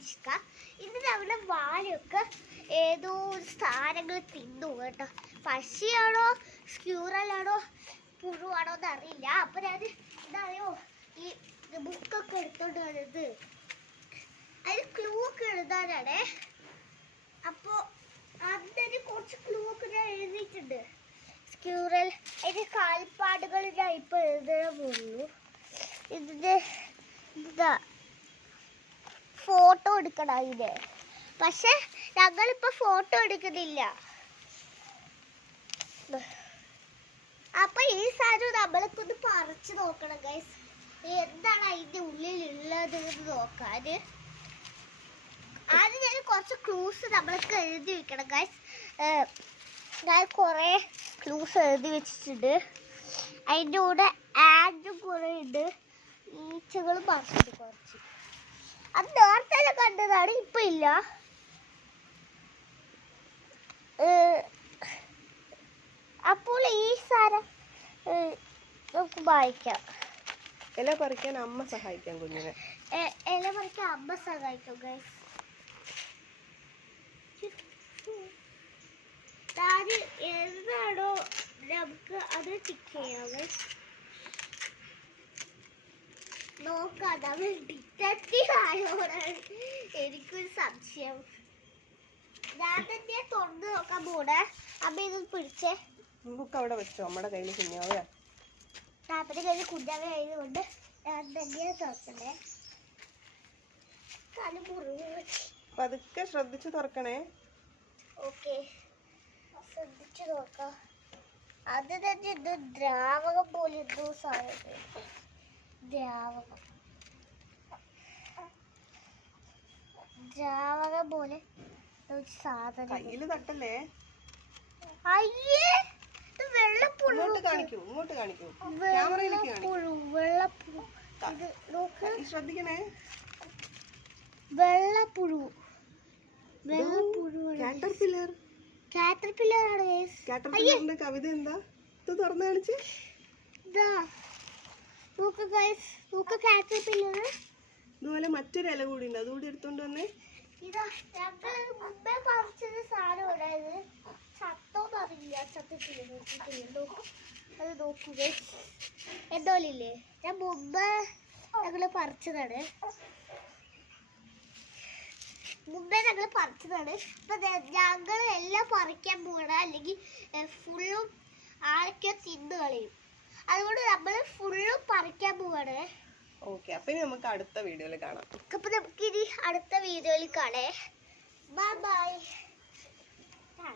ജിഷ്ക. ഇന്ന് നമ്മുടെ വാലൊക്കെ ഏതോ സാധനങ്ങൾ തിന്നു കേട്ടോ. പശിയാണോ സ്ക്യൂറലാണോ പുഴുവാണോ എന്ന് അറിയില്ല. അപ്പൊ ഞാൻ ഇതറിയോ ഈ ബുക്കൊക്കെ എടുത്തോണ്ട് വന്നത് അതിൽ ക്ലൂ ഒക്കെ എഴുതാനാണേ. അപ്പോ അതിന് കുറച്ച് ക്ലൂ ഒക്കെ ഞാൻ എഴുതിയിട്ടുണ്ട്. സ്ക്യൂറൽ അതിന്റെ കാൽപ്പാടുകൾ ഞാൻ ഇപ്പൊ എഴുതാൻ പോകുന്നു. ഇതിന്റെ ഇതാ ഫോട്ടോ എടുക്കണം അതിന്. പക്ഷെ ഞങ്ങളിപ്പോ ഫോട്ടോ എടുക്കുന്നില്ല. അപ്പൊ ഈ സാധനം നമ്മളൊക്കെ ഒന്ന് പറിച്ചു നോക്കണം ഗൈസ്. എന്താണ് അതിന്റെ ഉള്ളിലുള്ളത് എന്ന് നോക്കാന്. ആദ്യം ഞാൻ കുറച്ച് ക്ലൂസ് നമ്മളൊക്കെ എഴുതി വെക്കണം ഗൈസ്. ഞാൻ കുറെ ക്ലൂസ് എഴുതി വെച്ചിട്ടുണ്ട്. അതിൻ്റെ കൂടെ ആഡും കുറെ ഉണ്ട്. ഈച്ചകളും പറിച്ചിട്ട് കുറച്ച്. അത് നേരത്തെ കണ്ടതാണ്, ഇപ്പൊ ഇല്ല. അപ്പോൾ ഈ സാധനം നമുക്ക് വായിക്കാം. ഇല പറിക്കാൻ അമ്മ സഹായിക്കാം കുഞ്ഞിനെ. ഇല പറിക്കാൻ അമ്മ സഹായിക്കാം ഗൈസ്. എന്താണോ നമുക്ക് അത് ടിക്ക് ചെയ്യാം. നോക്കാം നമ്മൾ ഡിറ്റക്റ്റീവ് ആയോടാണ് എനിക്കൊരു സംശയം. ഞാൻ തന്നെ തുറന്ന് നോക്കാൻ പോണേ. അമ്മ ഇതൊന്ന് പിടിച്ചേ. ബുക്ക് അവിടെ വെച്ചോ. നമ്മുടെ കയ്യിൽ കുഞ്ഞാവയാ. താപ്പന്റെ കയ്യിൽ കുഞ്ഞാവ ആയതുകൊണ്ട് ഞാൻ തന്നെ തുറക്കണ്ടേ. പതുക്കെ ശ്രദ്ധിച്ചു തുറക്കണേ. ഓക്കെ, ശ്രദ്ധിച്ചു നോക്കാം. അത് തന്നെ ഇത് ദ്രാവകം പോലെ എന്തോ സാധനം. ദ്രാവകം പോലെ സാധനം. കയ്യില് തട്ടല്ലേ. അയ്യേ, വെള്ളപ്പുഴു. ഇങ്ങോട്ട് കാണിക്കൂ. ക്യാമറയിലേക്ക് കാണിക്കൂ. വെള്ളപ്പുഴു. ശ്രദ്ധിക്കണേ. വെള്ളപ്പുഴു. കാറ്റർപില്ലർ. കാറ്റർപില്ലർ ആണ് ഗയ്സ്. കാറ്റർപില്ലറിന്റെ കവിത എന്താ? ഇത് തുറന്നു കാണിച്ച്. ഇതാ നോക്ക് ഗയ്സ്, നോക്ക് കാറ്റർപില്ലർ. ഇതുപോലെ മറ്റൊരു ഇല കൂടി ഉണ്ട്, അതുകൂടി എടുത്തോണ്ട് വന്നേ. ഇതാ ഞങ്ങൾ മുമ്പേ പറിച്ചത് സാധനം ഉണ്ടായത്. ചത്തോന്ന് അറിയില്ല. ചത്തിട്ടില്ല. നോക്കൂ, അത് നോക്കൂ ഗയ്സ്. എന്തോലില്ലേ, ഞാൻ മുമ്പ് ഞങ്ങള് പറിച്ചതാണ്. ഇപ്പൊ ഞങ്ങൾ എല്ലാം പറിക്കാൻ പോകണ, അല്ലെങ്കിൽ ഫുള്ളും ആരൊക്കെ തിന്നു കളയും. അതുകൊണ്ട് നമ്മൾ ഫുള്ളും പറിക്കാൻ പോവാണ്. ഓക്കെ, അപ്പൊ നമുക്ക് അടുത്ത വീഡിയോയിൽ കാണാം. അപ്പൊ നമുക്കിനി അടുത്ത വീഡിയോയിൽ കാണേ. Bye by.